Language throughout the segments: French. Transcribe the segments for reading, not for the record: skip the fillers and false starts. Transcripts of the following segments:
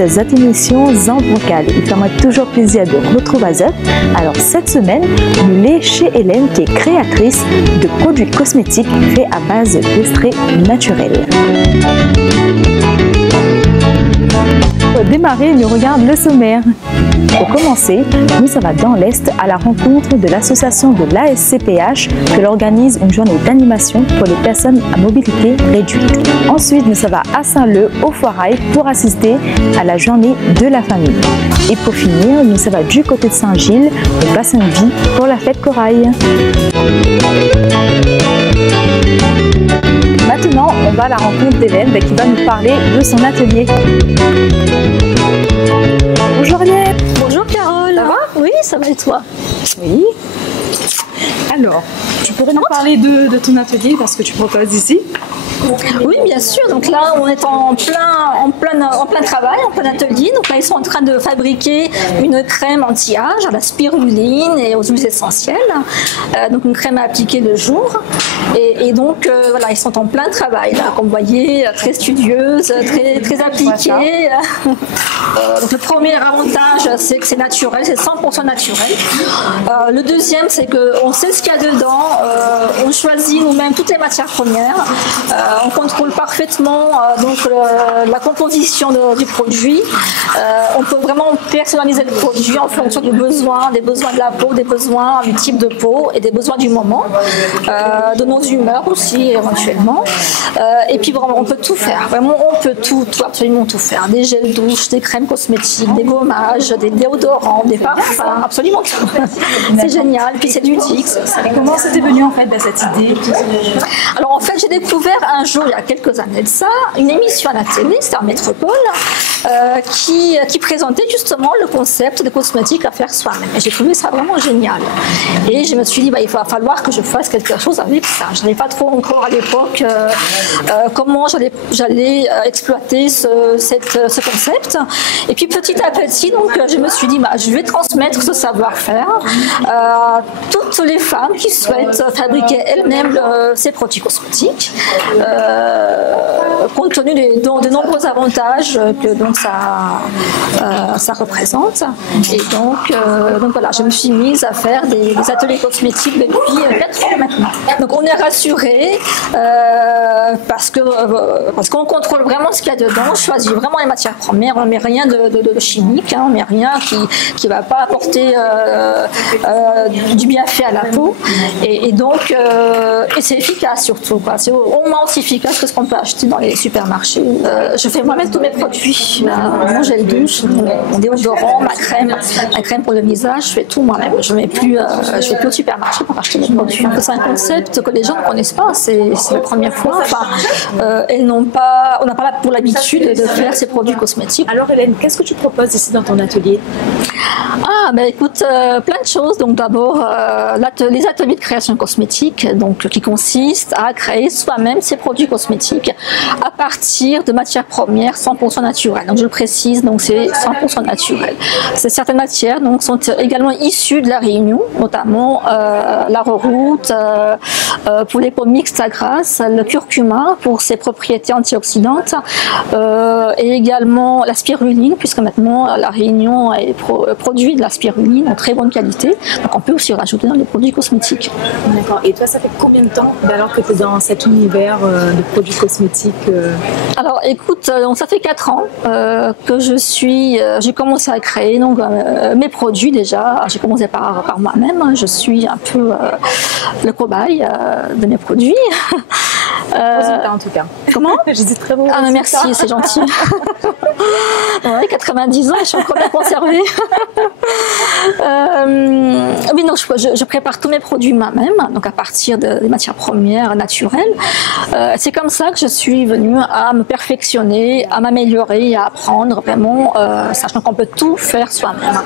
de cette émission en vocal. Il fait moi toujours plaisir de retrouver ça. Alors cette semaine, nous sommes chez Hélène qui est créatrice de produits cosmétiques faits à base d'extraits naturels. Pour démarrer, nous regardons le sommaire. Pour commencer, nous sommes dans l'Est à la rencontre de l'association de l'ASCPH que l'organise une journée d'animation pour les personnes à mobilité réduite. Ensuite, nous sommes à Saint-Leu, au Foirail, pour assister à la journée de la famille. Et pour finir, nous sommes du côté de Saint-Gilles, au bassin de vie, pour la fête corail. Maintenant, on va à la rencontre d'Hélène qui va nous parler de son atelier. Bonjour Hélène. Bonjour Carole. Ça va? Oui, ça va et toi? Oui. Alors, tu pourrais nous parler de ton atelier, parce que tu proposes ici? Oui, bien sûr. Donc là, on est en plein travail, en plein atelier. Donc là, ils sont en train de fabriquer une crème anti-âge à la spiruline et aux huiles essentielles. Donc une crème à appliquer le jour. Et donc, voilà, ils sont en plein travail. Là, comme vous voyez, très studieuse, très appliquée. Donc le premier avantage, c'est que c'est naturel, c'est 100% naturel. Le deuxième, c'est qu'on sait ce qu'il y a dedans. On choisit nous-mêmes toutes les matières premières. On contrôle parfaitement la composition du produit. On peut vraiment personnaliser le produit en fonction des besoins de la peau, des besoins du type de peau et des besoins du moment, de nos humeurs aussi éventuellement. Et puis vraiment, on peut tout faire. Vraiment, on peut absolument tout faire. Des gels douches, des crèmes cosmétiques, des gommages, des déodorants, des parfums, absolument tout. C'est génial. Puis c'est ludique. Comment c'était venu en fait cette idée? Alors en fait, j'ai découvert un jour, il y a quelques années de ça, une émission à la télé, c'était en métropole, qui présentait justement le concept des cosmétiques à faire soi-même. Et j'ai trouvé ça vraiment génial. Et je me suis dit, il va falloir que je fasse quelque chose avec ça. Je n'avais pas trop encore à l'époque comment j'allais exploiter ce concept. Et puis petit à petit, donc, je me suis dit, je vais transmettre ce savoir-faire à toutes les femmes qui souhaitent fabriquer elles-mêmes ces produits cosmétiques. Compte tenu de nombreux avantages que donc ça représente. Et donc voilà, je me suis mise à faire des ateliers cosmétiques depuis 4 ans maintenant. Donc on est rassuré parce qu'on contrôle vraiment ce qu'il y a dedans, on choisit vraiment les matières premières, on ne met rien de chimique, on ne met rien qui ne va pas apporter du bienfait à la peau. Et donc c'est efficace surtout, quoi. C'est au moins aussi efficace que ce qu'on peut acheter dans les supermarchés. Je fais moi-même tous mes produits, mon gel douche, mon déodorant, ma crème pour le visage, je fais tout moi-même. Je ne vais plus au supermarché pour acheter mes produits. C'est un concept que les gens ne connaissent pas, c'est la première fois. Enfin, on n'a pas pour l'habitude de faire ces produits cosmétiques. Alors Hélène, qu'est-ce que tu proposes ici dans ton atelier? Écoute, plein de choses. Donc d'abord, les ateliers de création cosmétique, donc qui consistent à créer soi-même ces produits cosmétiques à partir de matières premières 100% naturelles. Donc je le précise, donc c'est 100% naturel. Certaines matières donc sont également issues de la Réunion, notamment l'arrowroot pour les peaux mixtes à grasse, le curcuma pour ses propriétés antioxydantes et également la spiruline, puisque maintenant la Réunion produit de la spiruline en très bonne qualité. Donc on peut aussi rajouter dans les produits cosmétiques. D'accord. Et toi, ça fait combien de temps alors que tu es dans cet univers de produits cosmétiques? Alors écoute, ça fait 4 ans que j'ai commencé à créer donc, mes produits déjà. J'ai commencé par moi-même. Je suis un peu le cobaye de mes produits. En tout cas. Comment? Je dis très beau. Ah, merci, c'est gentil. Ouais, 90 ans, je suis encore bien conservée. Oui, donc je prépare tous mes produits moi-même, donc à partir des matières premières naturelles. C'est comme ça que je suis venue à me perfectionner, à m'améliorer, à apprendre vraiment, sachant qu'on peut tout faire soi-même.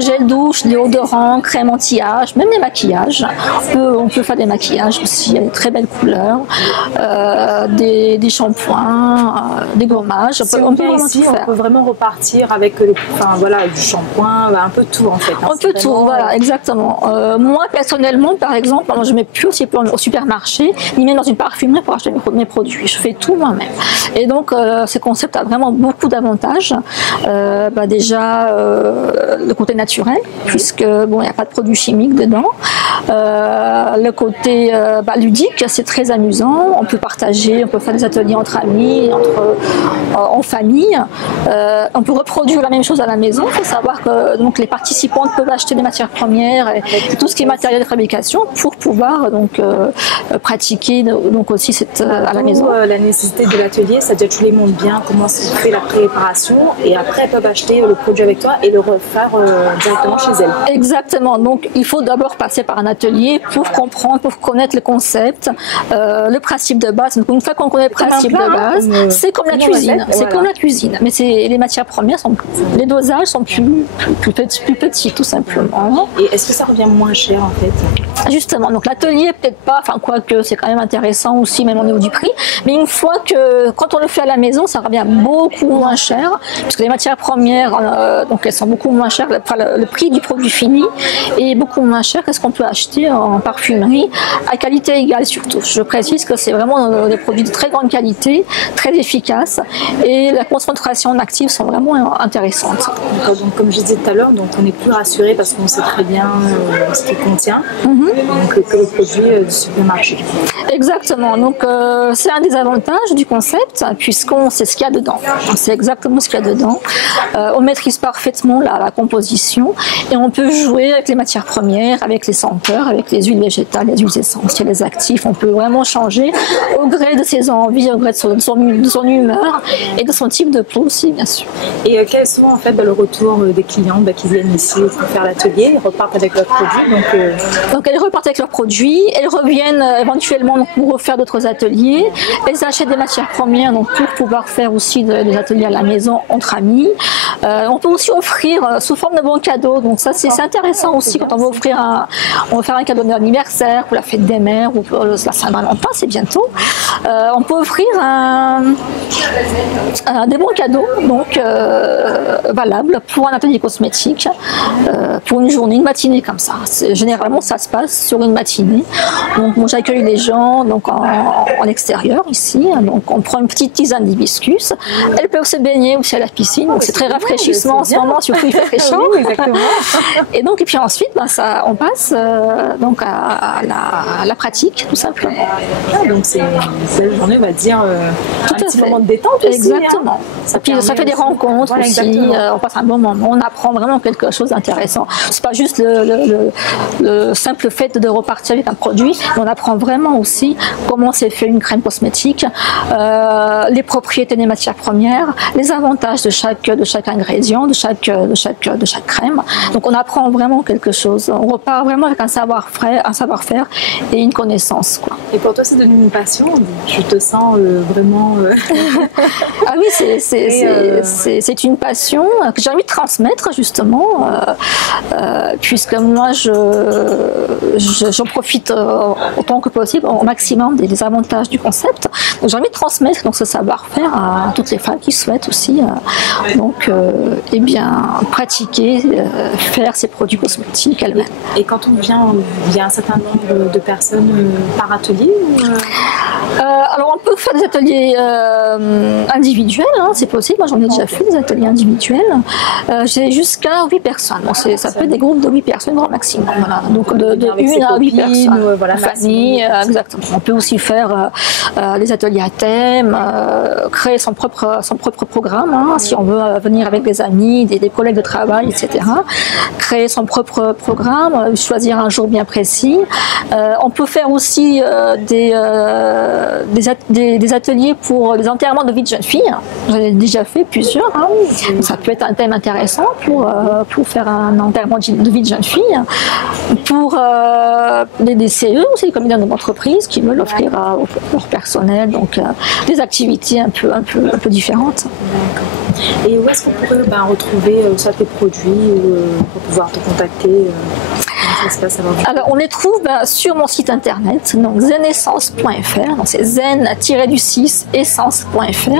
Gel douche, déodorant, crème anti-âge, même les maquillages. On peut faire des maquillages aussi, il y a des très belles couleurs. Des shampoings, des gommages. Si on vient ici, on peut vraiment repartir avec du shampoing, un peu tout en fait. Un peu tout, voilà, exactement. Moi, personnellement, par exemple, je ne mets plus aussi au supermarché, ni même dans une parfumerie pour acheter mes produits. Je fais tout moi-même. Et donc, ce concept a vraiment beaucoup d'avantages. Déjà, le côté naturel, puisque il n'y a pas de produits chimiques dedans. Le côté ludique, c'est très amusant. On peut partager, on peut faire des ateliers entre amis, en famille. On peut reproduire la même chose à la maison. Il faut savoir que donc, les participants peuvent acheter des matières premières et tout ce qui est matériel de fabrication pour pouvoir pratiquer donc aussi à la maison. La nécessité de l'atelier, c'est-à-dire que tu les montres bien comment se fait la préparation et après elles peuvent acheter le produit avec toi et le refaire directement chez elles. Exactement. Donc il faut d'abord passer par un atelier pour comprendre, pour connaître le concept, le principe de base. Donc une fois qu'on connaît le principe de base, c'est comme la cuisine. C'est comme la cuisine. Mais les matières premières les dosages sont plus petits tout simplement. Et est-ce que ça revient moins cher en fait? Justement, donc l'atelier peut-être pas, quoique c'est quand même intéressant aussi même au niveau du prix, mais une fois que quand on le fait à la maison, ça revient beaucoup moins cher, parce que les matières premières, donc elles sont beaucoup moins chères, le prix du produit fini est beaucoup moins cher que ce qu'on peut acheter en parfumerie, à qualité égale surtout. Je précise que c'est vraiment des produits de très grande qualité, très efficaces, et la concentration d'actifs sont vraiment intéressantes. Donc comme je disais tout à l'heure, donc on n'est plus rassuré parce qu'on sait très bien ce qu'il contient. Donc, que le produit du supermarché. Exactement. Donc, c'est un des avantages du concept, puisqu'on sait ce qu'il y a dedans. On sait exactement ce qu'il y a dedans. On maîtrise parfaitement la composition et on peut jouer avec les matières premières, avec les senteurs, avec les huiles végétales, les huiles essentielles, les actifs. On peut vraiment changer au gré de ses envies, au gré de son humeur et de son type de peau aussi, bien sûr. Et quels sont en fait le retour des clients qui viennent ici pour faire l'atelier? Ils repartent avec leurs produits. Donc elles repartent avec leurs produits, elles reviennent éventuellement pour refaire d'autres ateliers, elles achètent des matières premières donc pour pouvoir faire aussi des ateliers à la maison entre amis. On peut aussi offrir sous forme de bons cadeaux, donc ça c'est intéressant aussi quand on veut faire un cadeau d'anniversaire pour la fête des mères ou pour la Saint-Valentin, c'est bientôt. On peut offrir des bons cadeaux donc valables pour un atelier cosmétique, pour une journée, une matinée comme ça. Généralement ça se passe sur une matinée. Donc j'accueille les gens donc en extérieur ici. Donc on prend une petite tisane d'hibiscus. Elles peuvent se baigner aussi à la piscine. Donc c'est très rafraîchissement en ce moment, surtout il fait très chaud. Oui, exactement. Et puis ensuite on passe donc à la pratique tout simplement. Donc c'est une belle journée, on va dire un petit moment de détente aussi. Exactement. Ça fait des rencontres aussi. On passe un bon moment. On apprend vraiment quelque chose d'intéressant. C'est pas juste le simple fait de repartir avec un produit, mais on apprend vraiment aussi comment c'est fait une crème cosmétique, les propriétés des matières premières, les avantages de chaque ingrédient, de chaque crème. Donc on apprend vraiment quelque chose. On repart vraiment avec un savoir-faire et une connaissance, quoi. Et pour toi, c'est devenu une passion? Je te sens vraiment... Ah oui, c'est une passion que j'ai envie de transmettre justement, puisque moi j'en profite autant que possible, au maximum des avantages du concept. Donc j'ai envie de transmettre donc, ce savoir-faire à toutes les femmes qui souhaitent aussi pratiquer, faire ces produits cosmétiques elles-mêmes. Et quand on vient, il y a un certain nombre de personnes par atelier alors on peut faire des ateliers individuels, c'est possible. Moi j'en ai déjà fait des ateliers individuels. J'ai jusqu'à 8 personnes. Donc ça peut être des groupes de 8 personnes grand maximum. Voilà. Donc de 1 à 8 personnes. Voilà, famille, exactement. On peut aussi faire des ateliers à thème, créer son propre programme, si on veut venir avec des amis, des collègues de travail, etc. Créer son propre programme, choisir un jour bien précis. On peut faire aussi des ateliers pour les enterrements de vie de jeunes filles. J'en ai déjà fait plusieurs. Ça peut être un thème intéressant pour faire un enterrement de vie de jeune fille. Pour des CE aussi, les comités d'entreprise qui veulent offrir à leur personnel donc des activités un peu différentes. Et où est-ce qu'on pourrait retrouver soit tes produits pour pouvoir te contacter Alors, on les trouve sur mon site internet, donc zenessence.fr, donc c'est zen-du-6 essence.fr.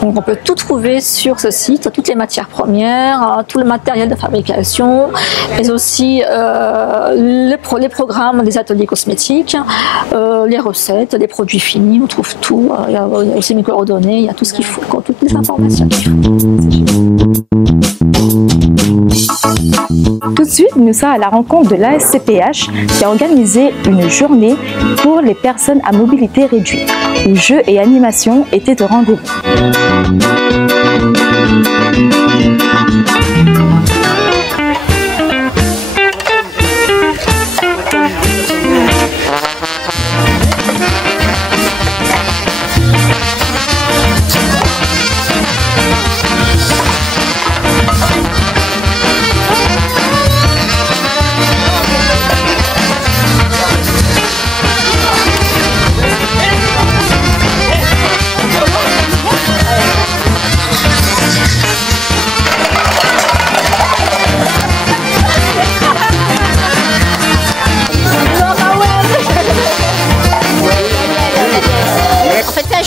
Donc, on peut tout trouver sur ce site, toutes les matières premières, tout le matériel de fabrication, mais aussi les programmes des ateliers cosmétiques, les recettes, les produits finis, on trouve tout. Il y a aussi mes coordonnées, il y a tout ce qu'il faut, toutes les informations qu'il faut. Tout de suite, nous sommes à la rencontre de l'ASCPH qui a organisé une journée pour les personnes à mobilité réduite, où jeux et animations étaient au rendez-vous.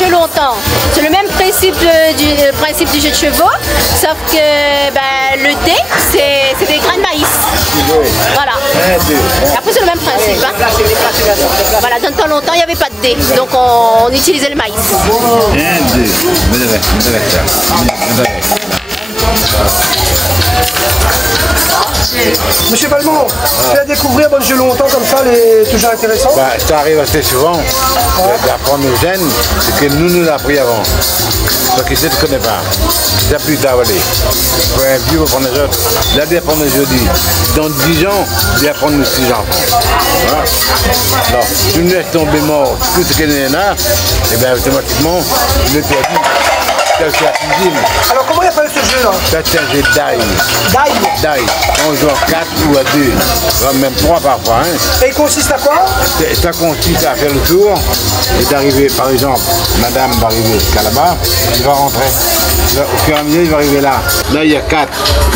Longtemps. C'est le même principe du jeu de chevaux, sauf que le dé, c'est des grains de maïs. Voilà. Et après, c'est le même principe. Hein. Voilà, dans le temps longtemps, il n'y avait pas de dé, donc on utilisait le maïs. Monsieur Balmont, tu as découvert bon jeu longtemps comme ça, toujours intéressant. Ça arrive assez souvent d'apprendre aux jeunes ce que nous appris avant. Parce que je ne connais pas. C'est plus tard, allez. Pour un vieux pour les autres. Là, d'apprendre aujourd'hui. Dans 10 ans, d'apprendre nos 6 enfants. Voilà. Alors, si tu me laisses tomber mort, tout ce qu'il y en a, et bien automatiquement, le perdu. Alors comment il appelle ce jeu là? C'est un jeu d'ail. On joue en 4 ou à 2, même 3 parfois. Hein. Et il consiste à quoi? Ça consiste à faire le tour et d'arriver, par exemple, madame va arriver jusqu'à là-bas, il va rentrer. Au fur et à mesure, il va arriver là. Là, il y a 4.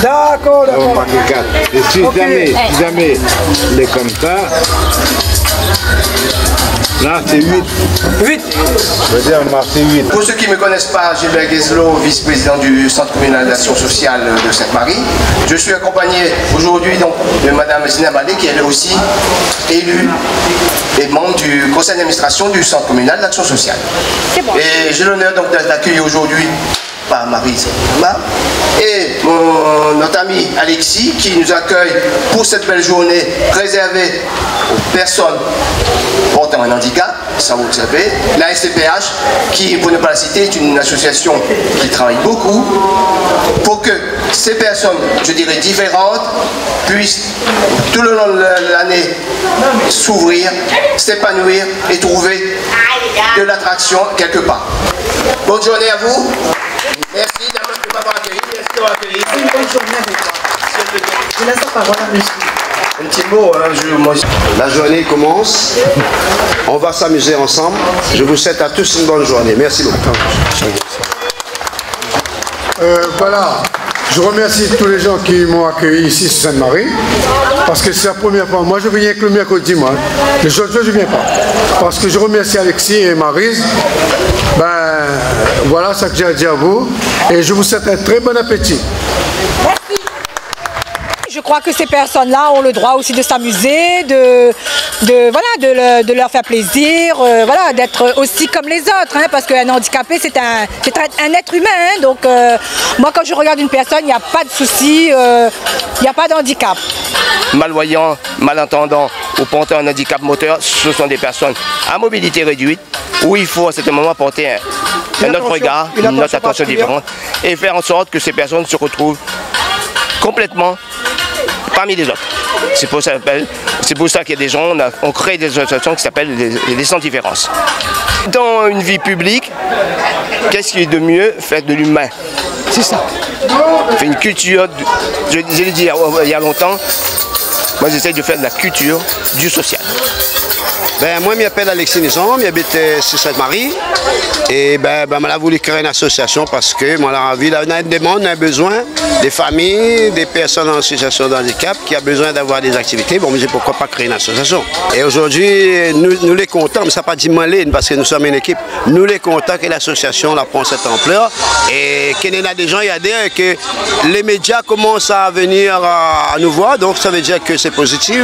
D'accord. On va marquer 4. Et si jamais il est comme ça, là, c'est 8. 8. Je veux dire, c'est 8. Pour ceux qui ne me connaissent pas, Gilbert Gueslo, vice-président du Centre communal d'action sociale de Sainte-Marie. Je suis accompagné aujourd'hui de Madame Zina Balé, qui est aussi élue et membre du conseil d'administration du Centre communal d'action sociale. Bon. Et j'ai l'honneur donc d'être accueilli aujourd'hui par Maryse et notre ami Alexis qui nous accueille pour cette belle journée réservée aux personnes portant un handicap, ça vous le savez. La SCPH, qui, pour ne pas la citer, est une association qui travaille beaucoup pour que ces personnes, je dirais différentes, puissent tout le long de l'année s'ouvrir, s'épanouir et trouver de l'attraction quelque part. Bonne journée à vous. Merci de m'avoir accueilli. Merci d'avoir accueilli. Une bonne journée avec toi. Je laisse la parole à monsieur. Un petit mot, la journée commence. On va s'amuser ensemble. Je vous souhaite à tous une bonne journée. Merci beaucoup. Voilà. Je remercie tous les gens qui m'ont accueilli ici sur Sainte-Marie, parce que c'est la première fois. Moi, je viens que le mercredi, moi. Les autres jours, je ne viens pas. Parce que je remercie Alexis et Maryse. Voilà ce que j'ai à dire à vous. Et je vous souhaite un très bon appétit. Je crois que ces personnes-là ont le droit aussi de s'amuser, de leur faire plaisir, voilà, d'être aussi comme les autres, hein, parce qu'un handicapé, c'est un être humain. Hein, donc, moi, quand je regarde une personne, il n'y a pas de souci, il n'y a pas de handicap. Malvoyants, malentendants ou portant un handicap moteur, ce sont des personnes à mobilité réduite, où il faut à certains moments porter un autre regard, une autre attention différente, et faire en sorte que ces personnes se retrouvent complètement parmi les autres. C'est pour ça qu'il y a des gens, on crée des associations qui s'appellent les sans-différences. Dans une vie publique, qu'est-ce qui est de mieux? Faire de l'humain. C'est ça. Faire une culture, je l'ai dit il y a longtemps, moi j'essaye de faire de la culture du social. Ben, moi, je m'appelle Alexis Nison, j'habite sur Sainte-Marie. Et ben, je voulu créer une association parce que moi, la ville a une demande, on a besoin des familles, des personnes en situation de handicap qui ont besoin d'avoir des activités. Bon, je me dis pourquoi pas créer une association. Et aujourd'hui, nous les comptons, mais ça n'a pas dit malin parce que nous sommes une équipe. Nous les comptons que l'association la prend cette ampleur et qu'il y a des gens, il y a des que les médias commencent à venir à nous voir, donc ça veut dire que c'est positif.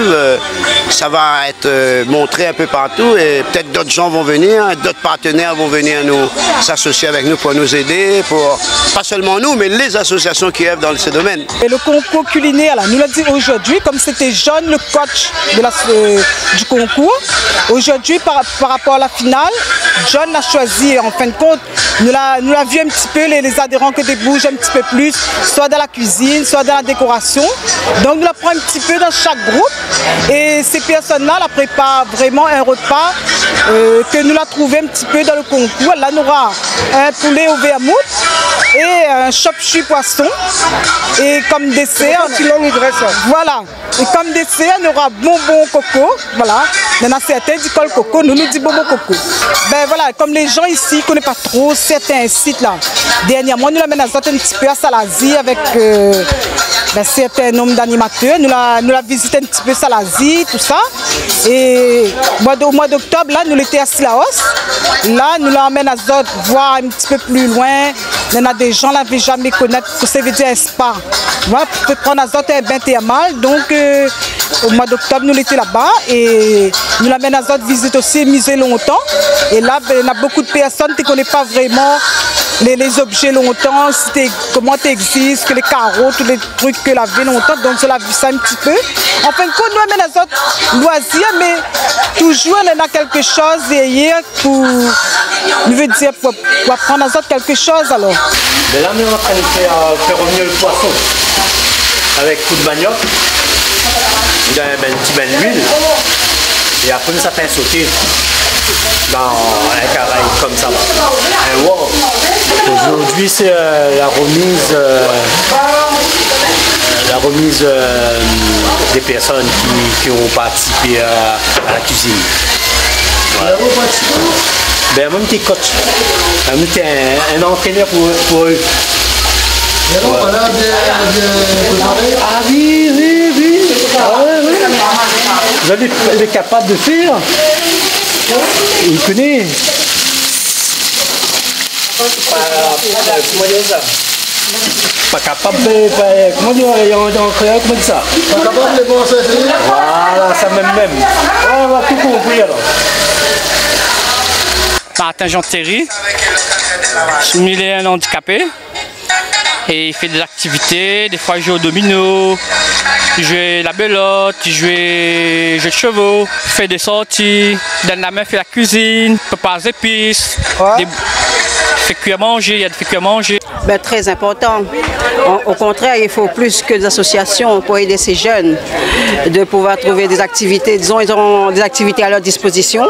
Ça va être montré un peu partout et peut-être d'autres gens vont venir, d'autres partenaires vont venir nous s'associer avec nous pour nous aider, pour pas seulement nous, mais les associations qui œuvrent dans ce domaine. Et le concours culinaire, là, nous l'a dit aujourd'hui, comme c'était John le coach du concours, aujourd'hui par rapport à la finale, John a choisi, en fin de compte, nous l'a vu un petit peu les adhérents que des bougent un petit peu plus, soit dans la cuisine, soit dans la décoration. Donc nous la prenons un petit peu dans chaque groupe et ces personnes-là la préparent vraiment un repas que nous la trouvons un petit peu dans le concours. Là, nous aura un poulet au vermouth et un chop-chu poisson. Et comme dessert, voilà. Et comme dessert, on aura bonbon coco. Voilà. Il y en a certains qui disent coco, nous disons bonbon coco. Ben voilà, comme les gens ici ne connaissent pas trop certains sites là. Dernièrement, nous l'amènons un petit peu à Salazie avec un certain nombre d'animateurs. Nous la visité un petit peu Salazie, tout ça. Et au mois d'octobre, là, nous l'étions à Silaos. Là, nous l'emmènons à Zot voir un petit peu plus loin. Il y en a des gens qui n'avaient jamais connaître ce que ça veut dire un spa. Voilà, pour prendre à Zot un bain thermal. Donc, au mois d'octobre, nous l'étions là-bas. Et nous l'emmènons à Zot visiter aussi musée longtemps. Et là, il y a beaucoup de personnes qui ne connaissent pas vraiment les objets longtemps, comment tu existes, que les carreaux, tous les trucs que la vie longtemps. Donc, je l'ai vu ça un petit peu. En fin de compte, nous amènons à Zot loisirs, mais toujours, il y en a quelque chose derrière pour, nous veut dire, pour apprendre à Zot quelque chose alors. Mais là, on est en train de faire revenir le poisson avec coup de manioc, un petit bain d'huile, et après, ça fait sauter dans un carré comme ça. Un wow. Aujourd'hui, c'est la remise des personnes qui ont participé à la cuisine. Voilà. Ben, moi, je suis coach. Je suis un entraîneur pour eux. Voilà. Ah oui. Ah, oui. Vous êtes capable de faire. Il connaît. Pas capable de. Comment dire comment dit ça? Pas capable de penser. Voilà, ça même. On va tout compris alors. Martin Jean-Thierry, il est un handicapé et il fait des activités, des fois il joue au domino, il joue la belote, il joue jeu de chevaux, il fait des sorties, donne la main, fait la cuisine, prépare des épices, il fait cuire à manger, il y a des fait cuire à manger. Ben, très important. Au contraire, il faut plus que des associations pour aider ces jeunes de pouvoir trouver des activités. Disons, ils auront des activités à leur disposition,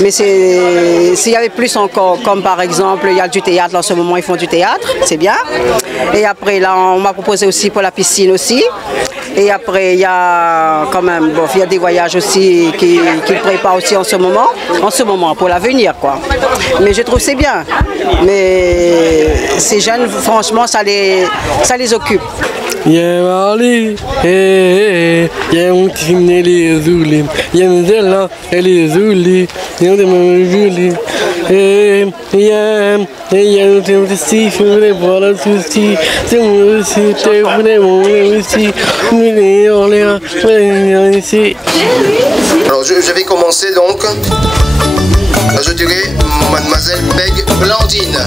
mais s'il y avait plus encore, comme par exemple, il y a du théâtre, en ce moment ils font du théâtre, c'est bien. Et après, là, on m'a proposé aussi pour la piscine aussi. Et après, il y a quand même, bon, il y a des voyages aussi qu'ils préparent aussi en ce moment, pour l'avenir, quoi. Mais je trouve que c'est bien. Mais ces jeunes, franchement, ça les occupe. Alors je vais commencer donc. Je dirais Mademoiselle Beg Blandine.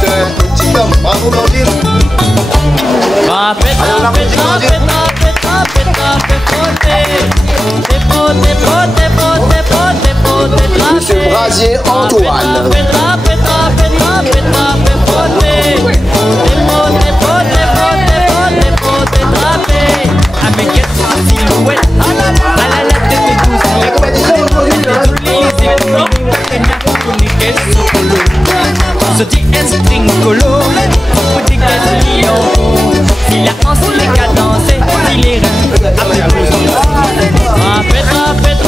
Un petit homme, bravo Blandine. Monsieur Brasier Antoine. Se dit Trincolo, boutique de Lyon. Il a pensé les cadences, il est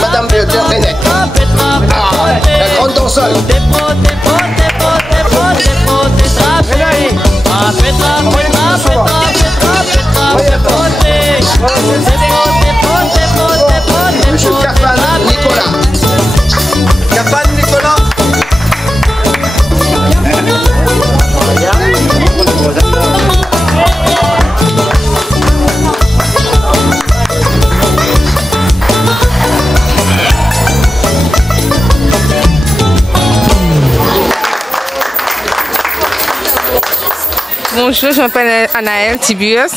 Madame Béatrice Bennett. La grande danseuse. Monsieur Cafan Nicolas. Cafan Nicolas. Bonjour, je m'appelle Anaël Tibius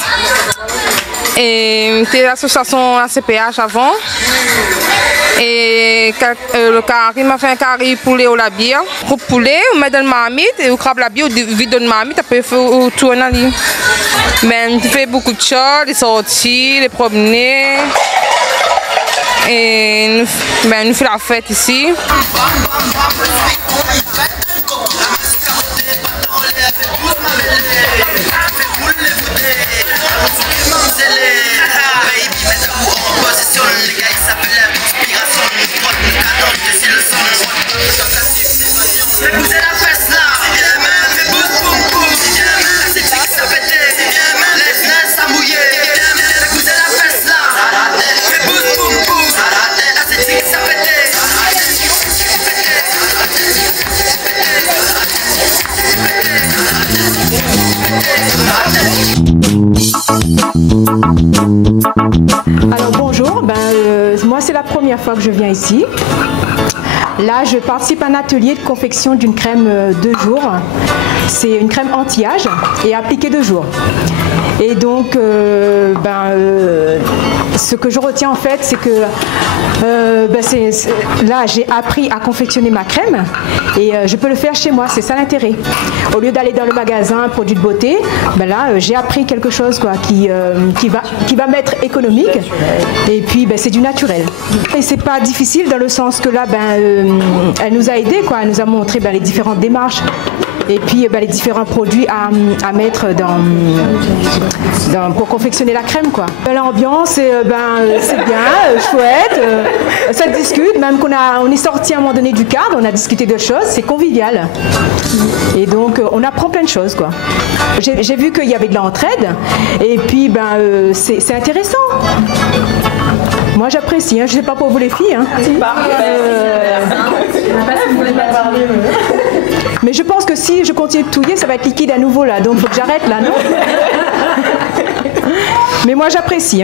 et j'étais l'association ACPH avant et le carré m'a fait un carré poulet au labier. Pour poulet, on met dans le marmite et au crabe labier, on vide dans le marmite, après il faut tourner. Mais on fait beaucoup de choses, les sorties, les promener et nous fait la fête ici. Alors bonjour, moi c'est la première fois que je viens ici. Là je participe à un atelier de confection d'une crème 2 jours. C'est une crème anti-âge et appliquée 2 jours. Et donc ce que je retiens en fait c'est que là j'ai appris à confectionner ma crème et je peux le faire chez moi, c'est ça l'intérêt. Au lieu d'aller dans le magasin produits de beauté, là j'ai appris quelque chose quoi, qui va m'être économique et puis c'est du naturel. Et c'est pas difficile dans le sens que là elle nous a aidé quoi, elle nous a montré les différentes démarches. Et puis les différents produits à mettre pour confectionner la crème quoi. L'ambiance c'est bien, chouette, ça discute, même on est sorti à un moment donné du cadre, on a discuté de choses, c'est convivial. Et donc on apprend plein de choses quoi. J'ai vu qu'il y avait de l'entraide et puis c'est intéressant. Moi j'apprécie, je ne sais pas pour vous les filles. Mais je pense que si je continue de touiller, ça va être liquide à nouveau là, donc il faut que j'arrête là, non? Mais moi j'apprécie.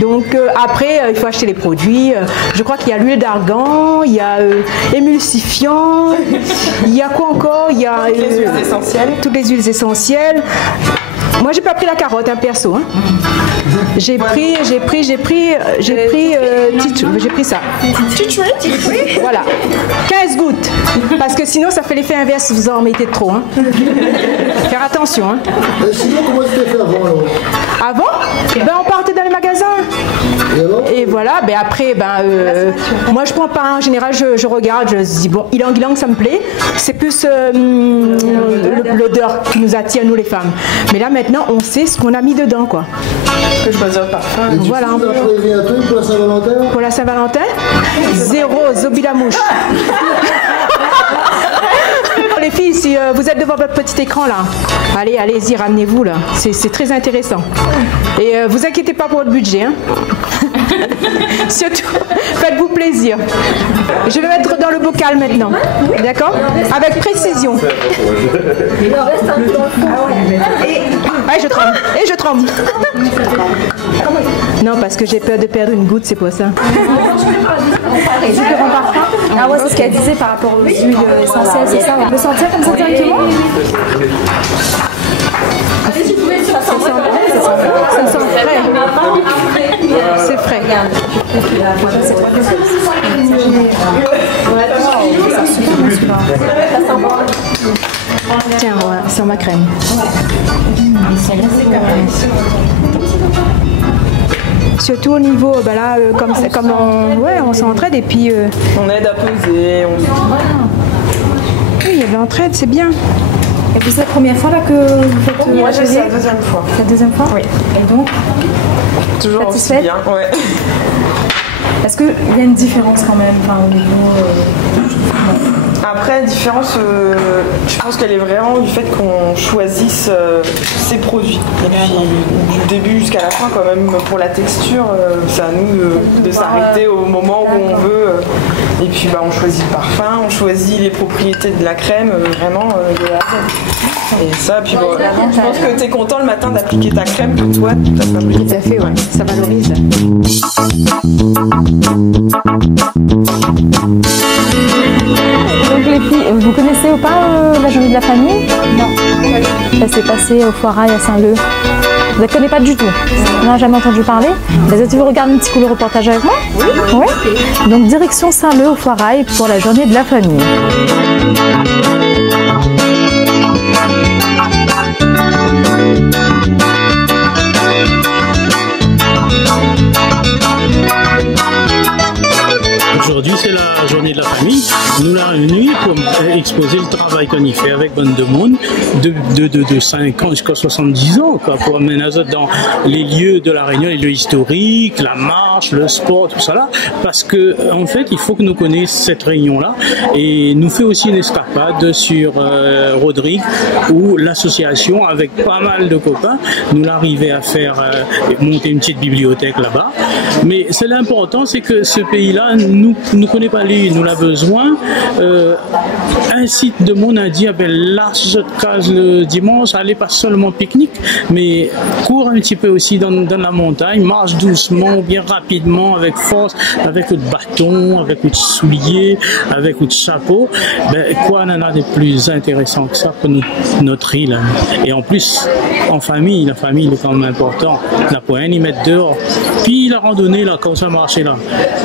Donc après, il faut acheter les produits. Je crois qu'il y a l'huile d'argan, il y a émulsifiant, il y a quoi encore? Il y a toutes les huiles essentielles. Toutes les huiles essentielles. Moi j'ai pas pris la carotte perso. J'ai pris ça. Voilà. 15 gouttes. Parce que sinon ça fait l'effet inverse si vous en mettez trop. Faire attention. Sinon comment c'était fait avant alors? Avant on partait dans les magasins. Et voilà, après, moi je prends pas, en général je regarde, je me dis bon, ylang-ylang ça me plaît, c'est plus l'odeur qui nous attire nous les femmes. Mais là maintenant on sait ce qu'on a mis dedans quoi. Que choisir le parfum. Voilà. Pour la Saint-Valentin? Pour la Saint-Valentin, 0 Zobilamouche. Les filles, si vous êtes devant votre petit écran là, allez-y, ramenez-vous là, c'est très intéressant. Et vous inquiétez pas pour votre budget. Surtout, faites-vous plaisir. Je vais mettre dans le bocal maintenant, d'accord? Avec précision. Et je tremble. Non, parce que j'ai peur de perdre une goutte, c'est pour ça. Ah ouais, c'est ce qu'elle disait par rapport aux huiles essentielles, c'est ça? On peut sentir comme ça directement? Ça sent frais. C'est frais. Tiens, voilà, c'est ma crème. Surtout au niveau, comme on s'entraide et puis... on aide à peser. Oui, il y a de l'entraide, c'est bien. Et puis c'est la première fois là que vous faites Moi c'est la deuxième fois. C'est la deuxième fois? Oui. Et donc toujours aussi bien, ouais. Est-ce qu'il y a une différence quand même au niveau Après, différence, je pense qu'elle est vraiment du fait qu'on choisisse ses produits. Et puis, du début jusqu'à la fin, quand même, pour la texture, c'est à nous de s'arrêter au moment où on veut. Et puis, on choisit le parfum, on choisit les propriétés de la crème, vraiment de A à Z. Et ça, puis je pense que tu es content le matin d'appliquer ta crème que toi, tu as fabriqué. Tout à fait, ouais. Ça valorise. Donc les filles, vous connaissez ou pas la journée de la famille? Non. Ça s'est passé au Foirail à Saint-Leu. Vous ne la connaissez pas du tout? Non, jamais entendu parler? Vous regardez un petit coup le reportage avec moi? Oui. Donc direction Saint-Leu au Foirail pour la journée de la famille. Aujourd'hui, c'est la journée de la famille. Nous l'avons réunis pour exposer le travail qu'on y fait avec bande de monde de 5 ans jusqu'à 70 ans, quoi, pour amener dans les lieux de la Réunion, les lieux historiques, la marche, le sport, tout ça là. Parce que, en fait, il faut que nous connaissions cette réunion-là. Et nous fait aussi une escapade sur Rodrigue, où l'association, avec pas mal de copains, nous l'arrivait à faire monter une petite bibliothèque là-bas. Mais c'est l'important, c'est que ce pays-là nous connaît pas lui, nous l'a besoin. Un site de monde a dit, là, je te case le dimanche, allez pas seulement pique-nique, mais cours un petit peu aussi dans la montagne, marche doucement, bien rapidement, avec force, avec le bâton, avec le soulier, avec le chapeau. Quoi en a de plus intéressant que ça pour notre île? Et en plus, en famille, la famille est quand même important. La poigne, ils mettent dehors. Puis la randonnée, là, comme ça marcher là.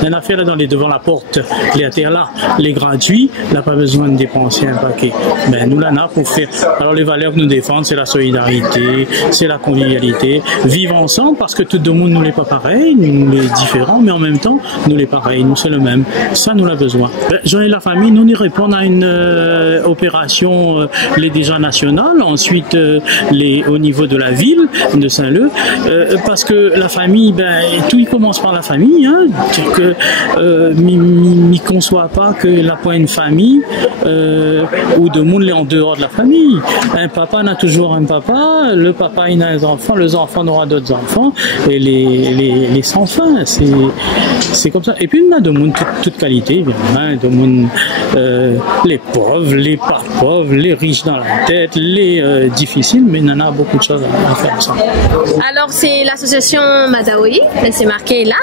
On a fait là devant la porte, les terres là, les gratuits, on n'a pas besoin de dépenser un paquet. Nous là, pour faire. Alors les valeurs que nous défendons, c'est la solidarité, c'est la convivialité, vivre ensemble parce que tout le monde nous n'est pas pareil, nous est différent, mais en même temps, nous l'est pareil, nous c'est le même. Ça, nous l'a besoin. Journée de la famille, nous y répondons à une opération, les déjà nationale, ensuite au niveau de la ville de Saint-Leu, parce que la famille, tout il commence par la famille, hein, que ne conçoit pas que la point une famille ou de monde est en dehors de la famille. Un papa n'a toujours un papa, le papa il a un enfant, les enfants aura d'autres enfants et les sans-fins, c'est comme ça. Et puis il y a de monde toute qualité, évidemment, de monde les pauvres, les pas pauvres, les riches dans la tête, les difficiles, mais il y en a beaucoup de choses à faire ensemble. Alors c'est l'association Madawi, c'est marqué là.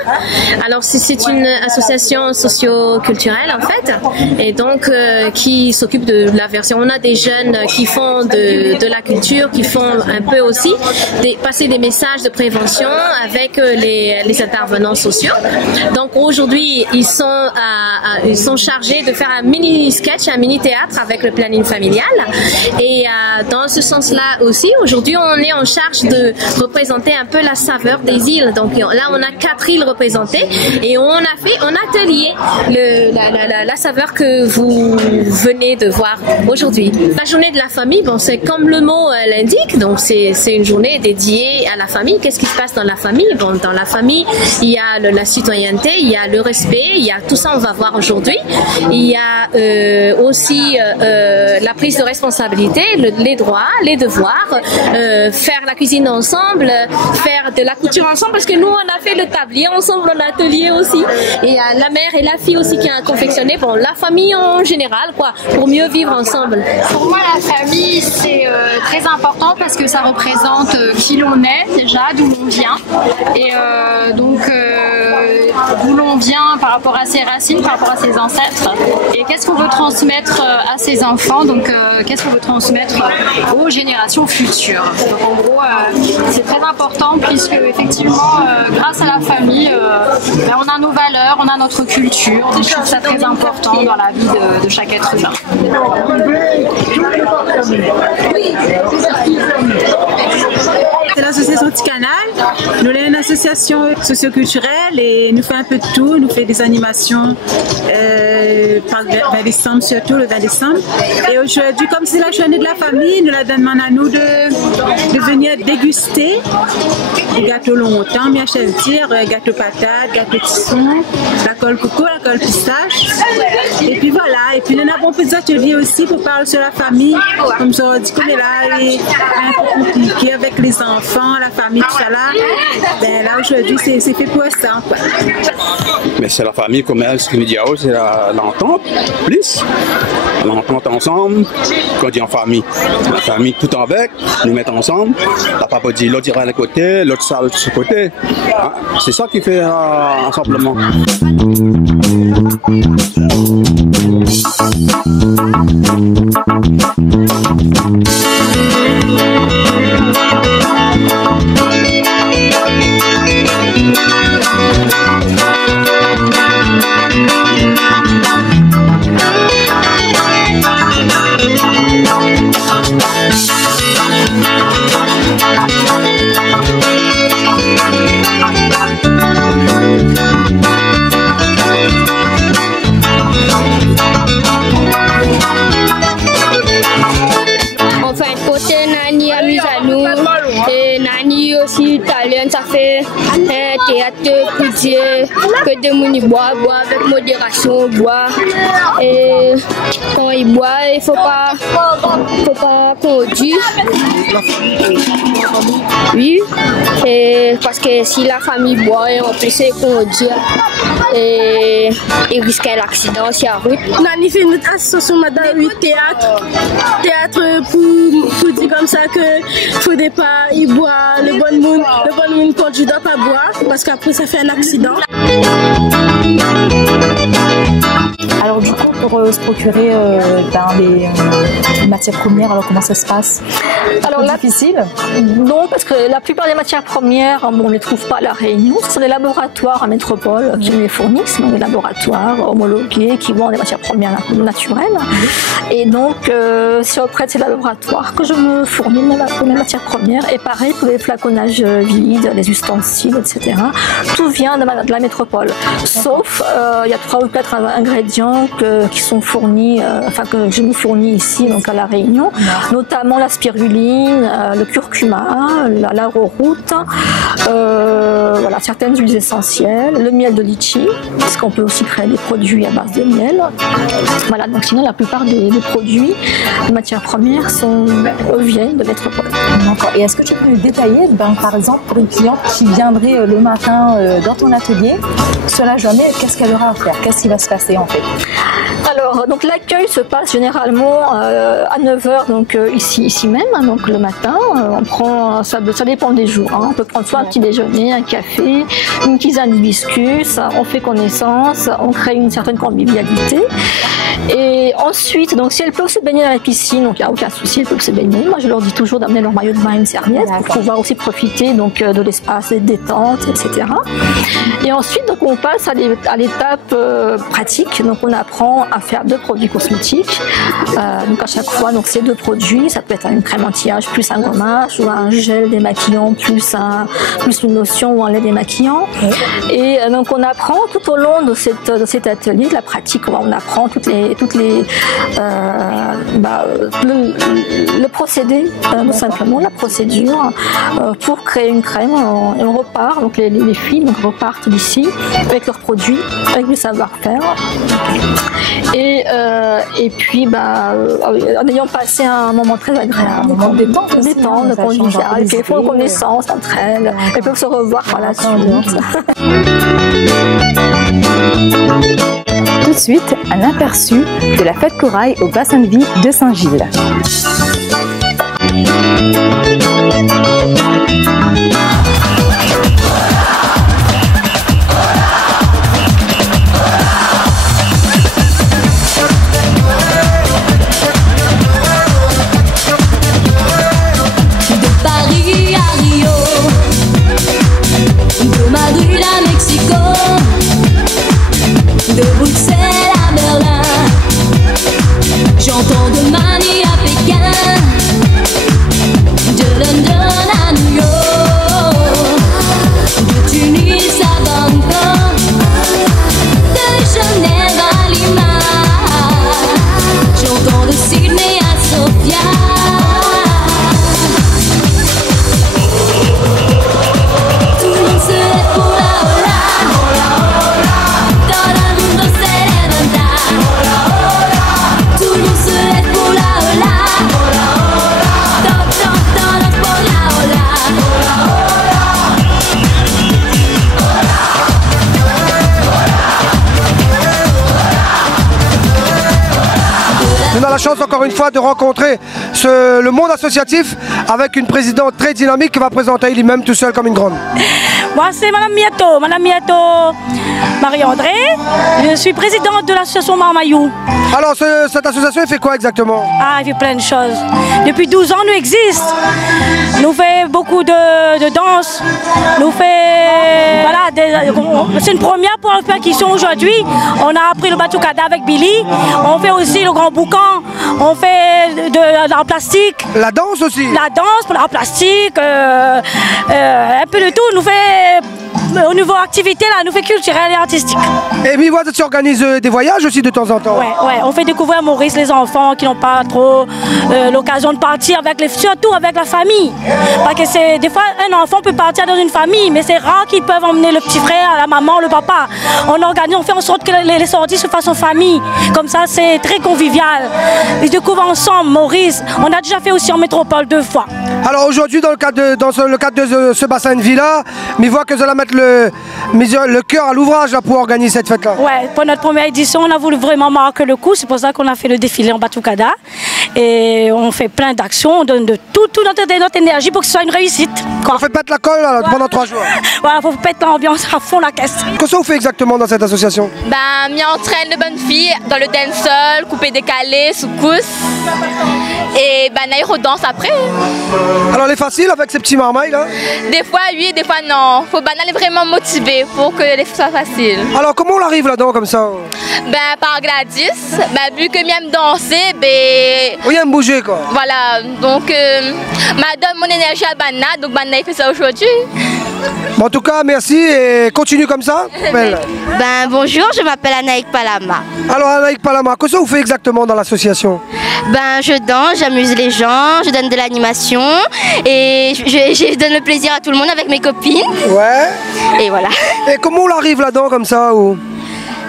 Alors c'est une association socio-culturelle en fait, et donc qui s'occupe de la version. On a des jeunes qui font de la culture, qui font un peu aussi passer des messages de prévention avec les intervenants sociaux. Donc aujourd'hui ils sont chargés de faire un mini sketch, un mini théâtre avec le planning familial. Et dans ce sens-là aussi, aujourd'hui on est en charge de représenter un peu la saveur des îles. Donc là on a 4 îles représentées et on a fait un atelier la saveur que vous venez de voir aujourd'hui. La journée de la famille, c'est comme le mot l'indique, donc c'est une journée dédiée à la famille. Qu'est-ce qui se passe dans la famille? Dans la famille, il y a la citoyenneté, il y a le respect, il y a tout ça on va voir aujourd'hui. Il y a aussi la prise de responsabilité, les droits, les devoirs, faire la cuisine ensemble, faire de la couture ensemble, parce que nous on a fait le tablier ensemble en atelier aussi. Et la mère et la fille aussi qui a confectionné, la famille en général, quoi, pour mieux vivre ensemble. Pour moi, la famille, c'est très important parce que ça représente qui l'on est déjà, d'où l'on vient. Et donc, d'où l'on vient par rapport à ses racines, par rapport à ses ancêtres. Et qu'est-ce qu'on veut transmettre à ses enfants, donc qu'est-ce qu'on veut transmettre aux générations futures. Donc, en gros, c'est très important puisque, effectivement, grâce à la famille, on a nos valeurs, on a notre culture. Donc, je trouve ça très important dans la vie de chaque être humain. C'est l'association Maison du Canal. Nous sommes une association socioculturelle et nous faisons un peu de tout. Nous faisons des animations par le 20 décembre, surtout le 20 décembre. Et aujourd'hui, comme c'est la journée de la famille, nous la demandons à nous de venir déguster des gâteaux longtemps, bien dire, gâteaux patates, gâteaux tisson, la colle coco, la colle pistache. Et puis voilà, et puis nous avons des ateliers aussi pour parler sur la famille, comme ça, on dit qu'on est là, et un peu compliqué avec les enfants, la famille, tout ça là. Ben là aujourd'hui, c'est fait pour ça, quoi. Mais c'est la famille, comme elle, ce que nous dit, c'est l'entente, plus. L'entente ensemble, qu'on dit en famille. La famille tout avec, nous mettons ensemble. La papa dit, l'autre ira d'un côté, l'autre ça de ce côté. Hein? C'est ça qui fait rassemblement. Ça fait un théâtre pour dire que des gens boivent avec modération, boivent. Et quand ils boivent, il ne faut pas conduire. Oui, et parce que si la famille boit et on peut se conduire, et il risque l'accident sur la route. On a fait notre association Madame 8 théâtre pour dire comme ça que faudrait pas y boire, le bon monde conduit doit pas boire parce qu'après ça fait un accident. Alors du coup, pour se procurer les matières premières, alors comment ça se passe? Alors là, difficile? Non, parce que la plupart des matières premières, on ne les trouve pas à La Réunion. Ce sont des laboratoires à métropole qui nous les fournissent, donc des laboratoires homologués qui vendent des matières premières naturelles. Et donc, c'est auprès de ces laboratoires que je me fournis pour mes matières premières. Et pareil pour les flaconnages vides, les ustensiles, etc. Tout vient de la métropole. Sauf, il y a 3 ou 4 ingrédients qui sont fournis, que je me fournis ici, donc à La Réunion, notamment la spiruline, le curcuma, l'arrowroot, voilà, certaines huiles essentielles, le miel de litchi, parce qu'on peut aussi créer des produits à base de miel. Voilà, donc sinon la plupart des produits, les matières premières viennent de métropole. Et est-ce que tu peux nous détailler, par exemple, pour une cliente qui viendrait le matin dans ton atelier, sur la journée, qu'est-ce qu'elle aura à faire? Qu'est-ce qui va se passer en fait? Alors, donc l'accueil se passe généralement à 9h, donc ici même, hein, donc le matin. On prend, ça dépend des jours. Hein. On peut prendre soit un petit déjeuner, un café, une tisane d'hibiscus, on fait connaissance, on crée une certaine convivialité. Et ensuite, donc si elles peuvent se baigner dans la piscine, donc il n'y a aucun souci, elles peuvent se baigner. Moi, je leur dis toujours d'amener leur maillot de bain et une serviette pour pouvoir aussi profiter donc, de l'espace, des détentes, etc. Et ensuite, donc, on passe à l'étape pratique. Donc, on apprend à faire 2 produits cosmétiques. Donc, à chaque fois, donc, ces 2 produits, ça peut être une crème anti-âge plus un gommage ou un gel démaquillant plus une lotion ou un lait démaquillant. Et donc, on apprend tout au long de cet atelier, de la pratique, on apprend le procédé, tout simplement, la procédure pour créer une crème. Et on repart, donc les filles repartent d'ici avec leurs produits, avec du savoir-faire. Et puis, en ayant passé un moment très agréable, un moment détente, de convivial, elles font connaissance entre elles, elles peuvent se revoir par la suite. Tout de suite, un aperçu de la fête corail au bassin de vie de Saint-Gilles. De Paris à Rio, de Madrid à Mexico, de Bruxelles à Berlin, j'entends de Manille à Pékin, a la chance encore une fois de rencontrer le monde associatif avec une présidente très dynamique qui va présenter lui-même tout seul comme une grande. Moi c'est Madame Miato Marie-André. Je suis présidente de l'association Marmayou. Alors cette association elle fait quoi exactement? Ah, elle fait plein de choses. Depuis 12 ans nous existons. Nous faisons beaucoup de danse. Nous faisons... Voilà, c'est une première pour les gens qui sont aujourd'hui. On a appris le batucada avec Billy. On fait aussi le grand boucan. On fait de l'art plastique. La danse aussi? La danse, l'art plastique. Un peu de tout. Nous faisons... Au niveau activité, là, nous fait culturel et artistique. Et puis, tu organises des voyages aussi de temps en temps? Ouais, on fait découvrir Maurice les enfants qui n'ont pas trop l'occasion de partir, surtout avec la famille. Parce que c'est des fois, un enfant peut partir dans une famille, mais c'est rare qu'ils peuvent emmener le petit frère, la maman, le papa. On organise, on fait en sorte que les sorties se fassent en famille. Comme ça, c'est très convivial. Ils découvrent ensemble Maurice. On a déjà fait aussi en métropole 2 fois. Alors aujourd'hui, dans le cadre de ce bassin de vie-là, mais voit que vous allez mettre le cœur à l'ouvrage pour organiser cette fête-là. Ouais, pour notre première édition, on a voulu vraiment marquer le coup. C'est pour ça qu'on a fait le défilé en batucada. Et on fait plein d'actions, on donne de toute notre énergie pour que ce soit une réussite. On fait pète la colle là, pendant 3 jours. Voilà, il faut péter l'ambiance à fond la caisse. Qu'est-ce qu'on fait exactement dans cette association? Ben, m'y entraîne de bonnes filles dans le dancehall, coupé décalé, soukous. Et ben, aérodance après. Alors, elle est facile avec ces petits marmailles là? Des fois oui, des fois non. Faut ben, aller vraiment motivé pour que les soit facile. Alors, comment on arrive là-dedans comme ça? Ben, par Gladys. Ben, vu que j'aime danser, ben... Oui, aime bouger quoi. Voilà, donc, m'a donne mon énergie à Banna, donc Banna il fait ça aujourd'hui. Bon, en tout cas, merci et continue comme ça. Ben, bonjour, je m'appelle Anaïk Palama. Alors, Anaïk Palama, qu'est-ce que vous faites exactement dans l'association? Ben, je danse, j'amuse les gens, je donne de l'animation et je donne le plaisir à tout le monde avec mes copines. Ouais. Et voilà. Et comment on arrive là-dedans comme ça ou...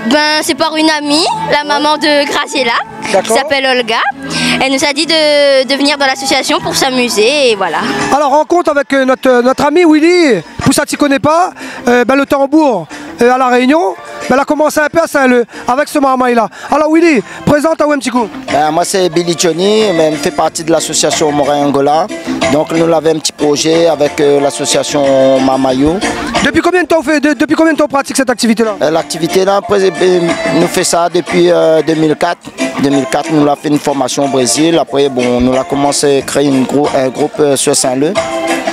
Ben, c'est par une amie, la maman de Graciela, qui s'appelle Olga. Elle nous a dit de venir dans l'association pour s'amuser et voilà. Alors, rencontre avec notre ami Willy, pour ça tu connais pas, le tambour à La Réunion. Elle a commencé un peu à Saint-Leu avec ce marmaille-là. Alors Willy, présente-toi un petit coup. Moi c'est Billy Johnny, je fais partie de l'association Morin Angola. Donc nous avons un petit projet avec l'association Marmayou. Depuis combien de temps on pratique cette activité-là? L'activité-là, nous fait ça depuis 2004. 2004, nous avons fait une formation au Brésil. Après, bon, nous avons commencé à créer un groupe sur Saint-Leu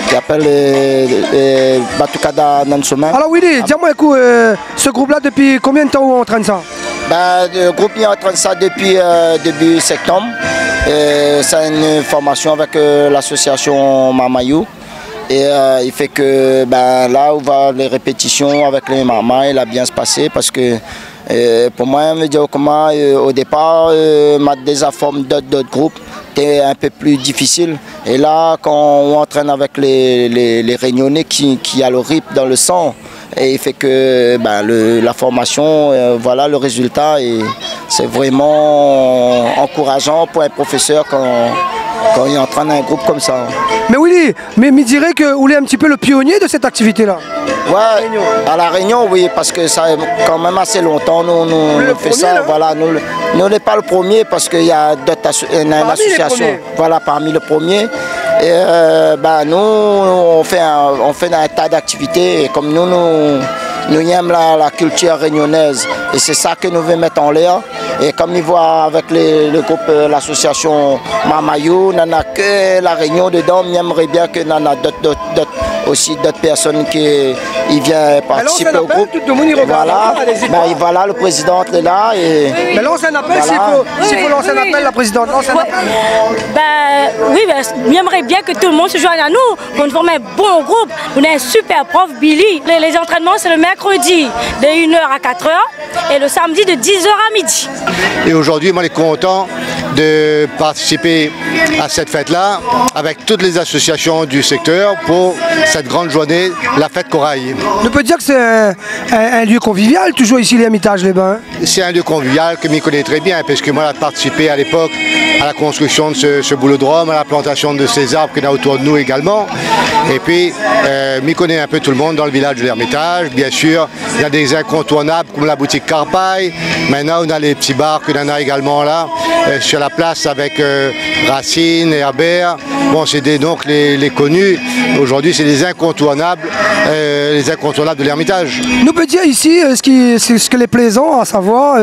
qui appelle Batucada Nansoma. Alors Willy, dis-moi un coup, ce groupe-là, depuis combien de temps on entraîne ça? Le groupe est en train de ça depuis début septembre. C'est une formation avec l'association Marmayou. Et il fait que là où va les répétitions avec les marmailles, il a bien se passé parce que pour moi, je me dis comment au départ, ma désaforme d'autres groupes était un peu plus difficile. Et là, quand on entraîne avec les Réunionnais qui a le rythme dans le sang, et il fait que la formation, voilà le résultat. Et c'est vraiment encourageant pour un professeur quand il entraîne un groupe comme ça. Mais Willy, mais dirais que vous êtes un petit peu le pionnier de cette activité-là? Ouais, à La Réunion, oui, parce que ça quand même assez longtemps, nous fait ça. Là. Voilà, nous n'est pas le premier parce qu'il y a d'autres associations. Voilà, parmi les premiers. Et nous, on fait un tas d'activités et comme nous aimons la culture réunionnaise et c'est ça que nous voulons mettre en l'air. Et comme ils voient avec le groupe, l'association Marmayou, il n'y a que la Réunion dedans, mais j'aimerais bien qu'il y en a d'autres personnes qui viennent participer au groupe. Voilà, voilà, le président est là. Mais lance un appel, s'il faut lancer un appel, la présidente, lance un appel. Oui, j'aimerais bien que tout le monde se joigne à nous, pour nous former un bon groupe. On a un super prof, Billy. Les entraînements, c'est le mercredi de 1h à 4h et le samedi de 10h à midi. Et aujourd'hui, moi, je suis content de participer à cette fête-là avec toutes les associations du secteur pour cette grande journée, la fête Corail. On peut dire que c'est un lieu convivial, toujours ici, les Hermitages-les-Bains. C'est un lieu convivial que je connais très bien, parce que moi, j'ai participé à l'époque à la construction de ce boulodrome, à la plantation de ces arbres qu'il y a autour de nous également. Et puis, m'y connaît un peu tout le monde dans le village de l'Ermitage. Bien sûr, il y a des incontournables comme la boutique Carpaille. Maintenant, on a les petits bars que l'on a également là, sur la place avec Racine et Herbert. Bon, c'est donc les connus. Aujourd'hui, c'est les incontournables de l'Ermitage. Nous peut dire ici ce que les plaisants à savoir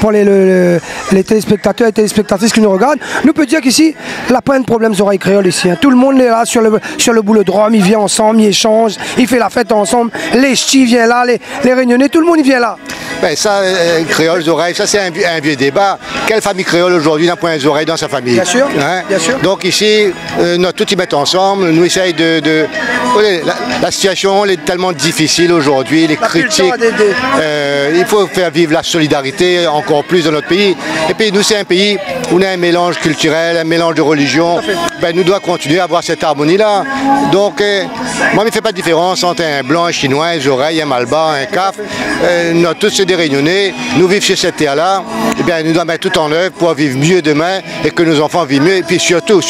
pour les téléspectateurs et téléspectatrices qui nous regardent. Nous peut dire qu'ici, il n'y a pas de problème d'oreilles créoles ici. Hein. Tout le monde est là sur le boulodrome, il vient ensemble, il échange, il fait la fête ensemble. Les ch'tis viennent là, les réunionnais, tout le monde il vient là. Ben ça, créoles, oreilles, ça c'est un vieux débat. Quelle famille créole aujourd'hui n'a point les oreilles dans sa famille? Bien sûr, hein? Bien sûr. Donc ici, tout y met ensemble, nous essayons de la situation elle est tellement difficile aujourd'hui, les critiques. Il faut faire vivre la solidarité encore plus dans notre pays. Et puis nous, c'est un pays où on a un mélange culturel, un mélange de religions. Ben, nous devons continuer à avoir cette harmonie-là. Donc, moi, il ne fait pas de différence entre un blanc, un chinois, un oreilles, un malbas, un caf. Nous, tous c'est des réunionnais. Nous vivons sur cette terre-là. Eh bien, nous devons mettre tout en œuvre pour vivre mieux demain et que nos enfants vivent mieux. Et puis surtout,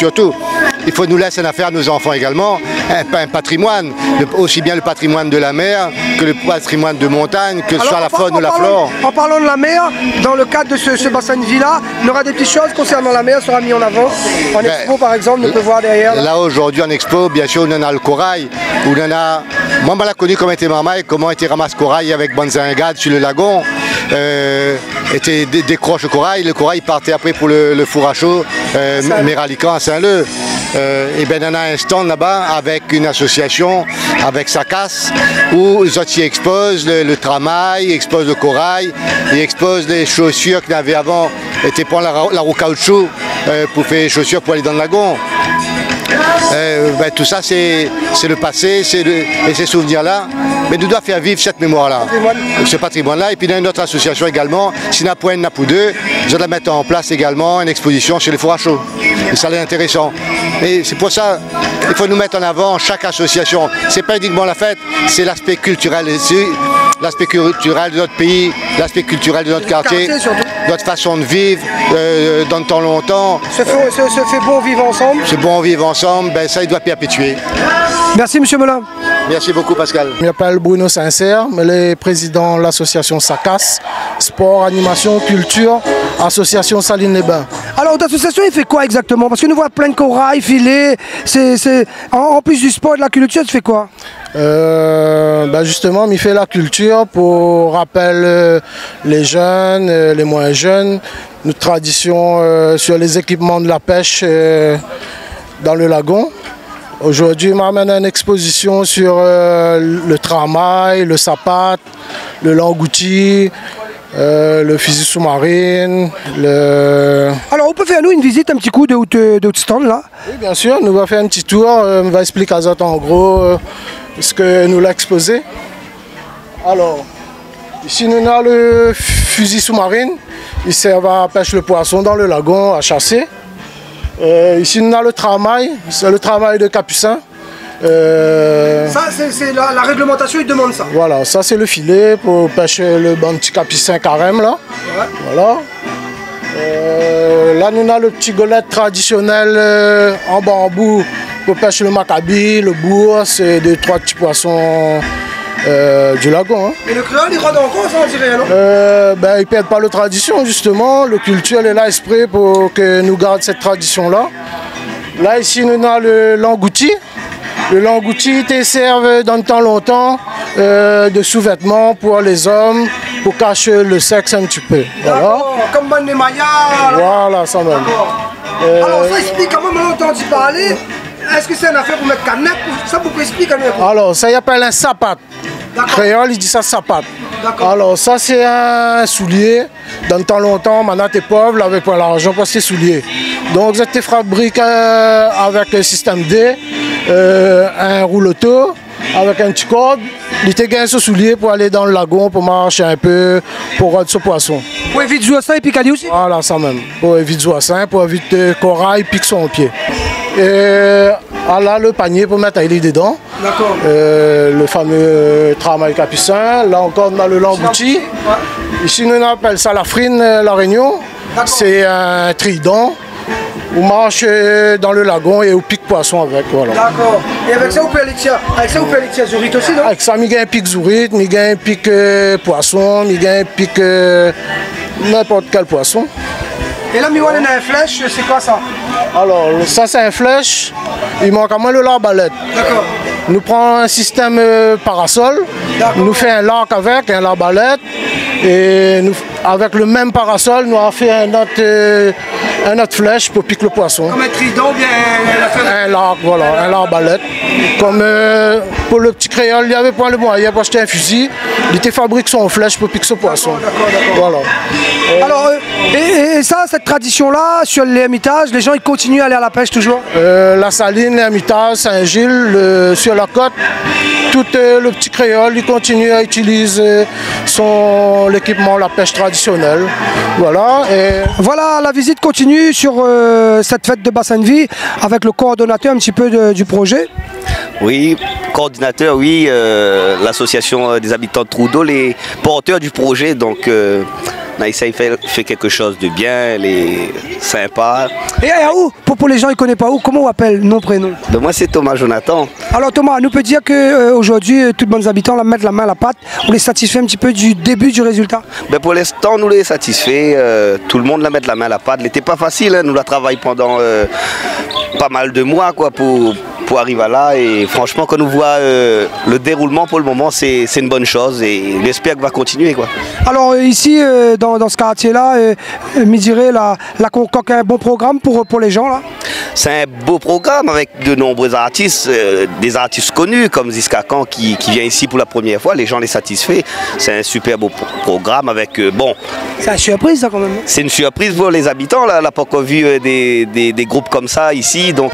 il faut nous laisser une affaire à nos enfants également, un patrimoine, aussi bien le patrimoine de la mer que le patrimoine de montagne, que ce soit la faune ou la flore. En parlant de la mer, dans le cadre de ce bassin de vie-là, il y aura des petites choses concernant la mer sera mis en avant. En expo, par exemple, on peut voir derrière. Là, aujourd'hui, en expo, bien sûr, on en a le corail. On en a... Moi, je l'ai connu comme était Mamaï, comment était ramasse corail avec Banzingade sur le lagon. Était décroche le corail partait après pour le four à chaud, Méralican à Saint-Leu. Et bien on a un stand là-bas avec une association, avec sa casse, où ils exposent le tramail, exposent le corail, ils exposent les chaussures qu'ils avaient avant, étaient pour la roue caoutchouc pour faire les chaussures pour aller dans le lagon. Tout ça c'est le passé et ces souvenirs-là. Mais nous devons faire vivre cette mémoire-là, ce patrimoine-là. Et puis dans une autre association également, Sinapouen Napoudeux, nous allons mettre en place également une exposition sur les fours à chaud. Et ça c'est intéressant. Et c'est pour ça qu'il faut nous mettre en avant chaque association. C'est pas uniquement la fête, c'est l'aspect culturel. L'aspect culturel de notre pays, l'aspect culturel de notre quartier, notre façon de vivre dans le temps longtemps. Se fait bon vivre ensemble. Ce bon vivre ensemble, ben ça il doit perpétuer. Merci M. Melin. Merci beaucoup Pascal. Je m'appelle Bruno Sincère, je suis président de l'association SACAS, Sport, Animation, Culture, association Saline-les-Bains. Alors votre association il fait quoi exactement? Parce que nous voyons plein de corail, filets, en plus du sport et de la culture, tu fais quoi? Justement, il fait la culture pour rappeler les jeunes, les moins jeunes, notre tradition sur les équipements de la pêche dans le lagon. Aujourd'hui, je m'amène à une exposition sur le tramail, le sapat, le langouti, le fusil sous-marine. Alors, on peut faire nous une visite un petit coup de votre stand là? Oui, bien sûr, nous allons faire un petit tour, on va expliquer à Zot en gros ce que nous l'a exposé. Alors, ici nous avons le fusil sous-marine, il sert à pêcher le poisson dans le lagon, à chasser. Ici nous avons le tramail, c'est le tramail de Capucin. Ça, c'est la réglementation, il demande ça. Voilà, ça c'est le filet pour pêcher le petit Capucin carême là. Ouais. Voilà. Là nous avons le petit golette traditionnel en bambou pour pêcher le macabi, le bourse et 2-3 petits poissons du lagon. Hein. Et le créole il rôde encore, ça on dirait non? Il ne perd pas la tradition justement, le culture est là exprès pour que nous gardions cette tradition là. Là ici nous avons le langouti. Le langouti te sert dans le temps longtemps de sous-vêtements pour les hommes, pour cacher le sexe un petit peu. Voilà. Comme Mané Maya. Voilà, ça même. Alors ça explique quand même, on a entendu parler. Est-ce que c'est une affaire pour mettre canette? Ça vous pouvez expliquer? Alors ça y appelle un sapat. Créole, il dit ça sapat. Alors ça c'est un soulier. Dans le temps longtemps, maintenant t'es pauvre, il n'avait pas l'argent pour ces souliers. Donc ça te fabrique avec le système D, un rouleau avec un petit corde. Il te gagne ce soulier pour aller dans le lagon, pour marcher un peu, pour rôder ce poisson. Pour éviter de jouer à ça et picaler aussi? Voilà, ça même. Pour éviter de jouer à ça, pour éviter que le corail pique son pied. Et là, le panier pour mettre les dedans. D'accord. Le fameux tramail capucin. Là encore, on a le langouti. Ici, nous appelle ça la frine, la Réunion. C'est un trident On marche dans le lagon et on pique poisson avec. Voilà. D'accord. Et avec ça, vous pouvez aller tirer zourite aussi, non? Avec ça, on gagne un pic zourite, on gagne un pic poisson, on gagne un pic n'importe quel poisson. Et là, Miwan, on a un flèche, c'est quoi ça? Alors, ça, c'est un flèche. Il manque à moins le l'arbalète. D'accord. Nous prenons un système parasol, nous fait un lac avec, un l'arbalète. Et nous, avec le même parasol, nous avons fait un autre flèche pour piquer le poisson. Comme un trident ou bien un lac, voilà, un l'arbalète. Comme pour le petit créole, il n'y avait pas le moyen pour acheter un fusil. Il était fabriqué son flèche pour piquer ce poisson. Voilà. Alors, et ça, cette tradition-là, sur l'Hermitage, les gens ils continuent à aller à la pêche toujours? La Saline, l'Hermitage, Saint-Gilles, sur la côte, tout le petit créole, il continue à utiliser l'équipement, la pêche traditionnelle. Voilà. Voilà, la visite continue sur cette fête de bassin de vie avec le coordonnateur un petit peu du projet. Oui, coordinateur, oui, l'association des habitants de Trudeau, les porteurs du projet, donc Naïssa fait quelque chose de bien, elle est sympa. Et où pour les gens qui ne connaissent pas où, comment on appelle nom, prénom? Ben moi c'est Thomas Jonathan. Alors Thomas, nous peut dire qu'aujourd'hui, tous les bons habitants mettent la main à la pâte, on les satisfait un petit peu du début du résultat? Ben pour l'instant, nous les satisfait, tout le monde la met la main à la pâte. Elle n'était pas facile, hein, nous la travaillons pendant pas mal de mois quoi, pour arriver là, et franchement quand on voit le déroulement pour le moment, c'est une bonne chose et j'espère qu'elle va continuer quoi. Alors ici dans ce quartier là, me dirait la concocte un bon programme pour les gens là? C'est un beau programme avec de nombreux artistes, des artistes connus comme Ziskakan qui vient ici pour la première fois, les gens les satisfait. C'est un super beau programme avec bon. C'est une surprise ça quand même. C'est une surprise pour les habitants là, on n'a pas encore vu des groupes comme ça ici donc.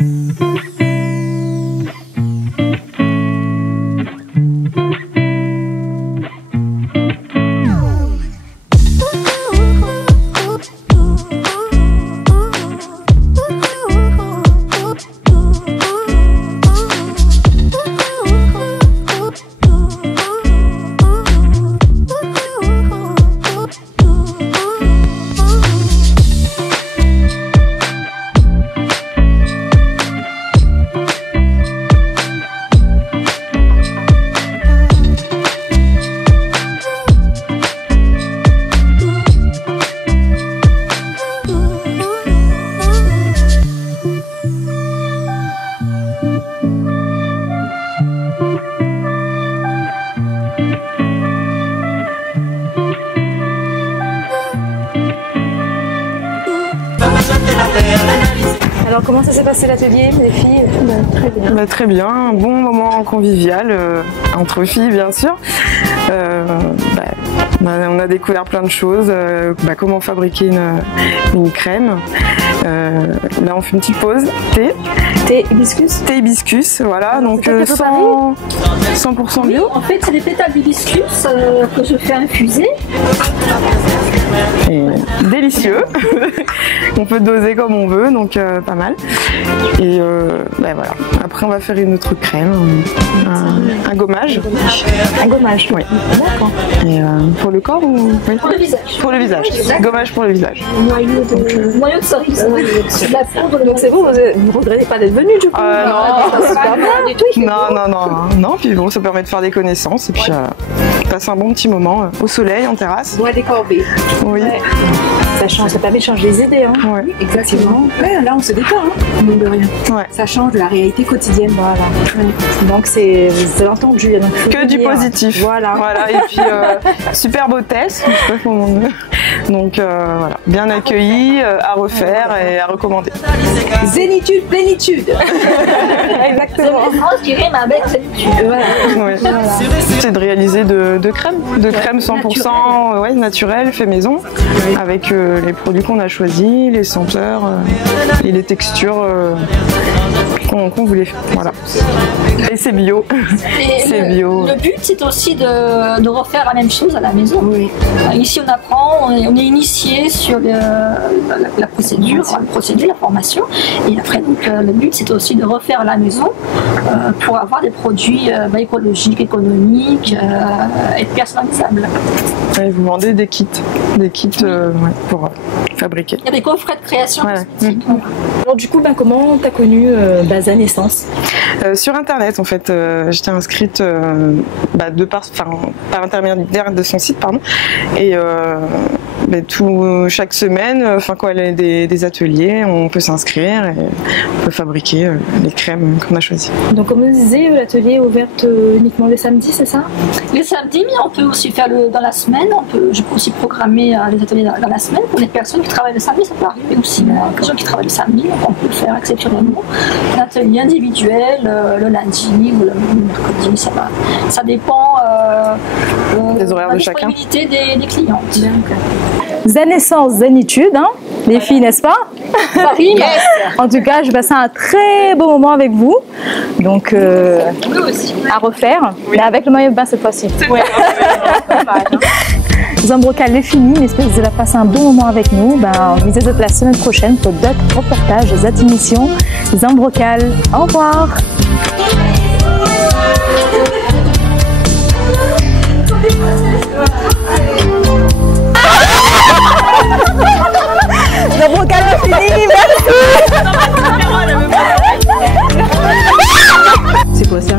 Alors comment ça s'est passé l'atelier, les filles? Très bien. Très bien, un bon moment convivial entre filles bien sûr. On a découvert plein de choses, comment fabriquer une crème. Là on fait une petite pause, thé. Thé hibiscus? Thé hibiscus, voilà, donc 100% bio. Oui, en fait c'est des pétales d'hibiscus que je fais infuser. Et délicieux. On peut doser comme on veut, donc pas mal. Et voilà. Après on va faire une autre crème, un gommage. Un gommage? Oui. D'accord. Et pour le corps ou oui. Pour le visage. Pour le visage. Gommage pour le visage. Noyau de cerise. C'est de la poudre. Donc c'est vous ne regrettez pas d'être venu du coup? Non, puis bon, ça permet de faire des connaissances et puis passer un bon petit moment au soleil, en terrasse. Bois des corbeilles. Oui. Ouais. Ça permet de changer les idées. Hein. Oui, exactement. Ouais, là on se détend, mine de rien. Ouais. Ça change de la réalité quotidienne. Voilà. Ouais. Donc c'est entendu. Donc que du positif. Voilà. Et puis super beau test. Donc voilà, bien accueilli, à refaire et à recommander. Zénitude, plénitude. Exactement. Qui rime avec zénitude. Voilà. Oui. C'est de réaliser de crème 100% naturelle, fait maison, avec les produits qu'on a choisis, les senteurs et les textures qu'on voulait. Voilà. Et c'est bio. C'est bio. Le but, c'est aussi de refaire la même chose à la maison. Oui. Ici, on apprend, on est initié sur la procédure, la formation. Et après, donc, le but, c'est aussi de refaire à la maison pour avoir des produits écologiques, économiques et personnalisables. Et vous vendez des kits pour fabriquer. Il y a des coffrets de création. Voilà. Alors du coup, comment tu as connu Naissance? Sur internet en fait, j'étais inscrite par intermédiaire de son site, pardon, et chaque semaine, quand elle a des ateliers, on peut s'inscrire et on peut fabriquer les crèmes qu'on a choisies. Donc comme on disait, l'atelier est ouvert uniquement les samedis, c'est ça? Les samedis, mais on peut aussi faire dans la semaine, je peux aussi programmer les ateliers dans la semaine pour les personnes qui travaillent le samedi, ça peut arriver aussi, les gens qui travaillent le samedi, donc on peut faire exceptionnellement un atelier individuel le lundi ou le mercredi, ça dépend des horaires de chacun. Des clients. Naissance, zénitude, hein, les filles, n'est-ce pas? Yes. En tout cas, je passe un très beau moment avec vous, donc à refaire, mais avec le maillot de bain cette fois-ci. Ouais. Zambrocal est fini, mais j'espère que vous avez passé un bon moment avec nous. On vous dit la semaine prochaine pour d'autres reportages, d'autres émissions. Zambrocal, au revoir. Zambrocal est fini, merci. C'est quoi ça?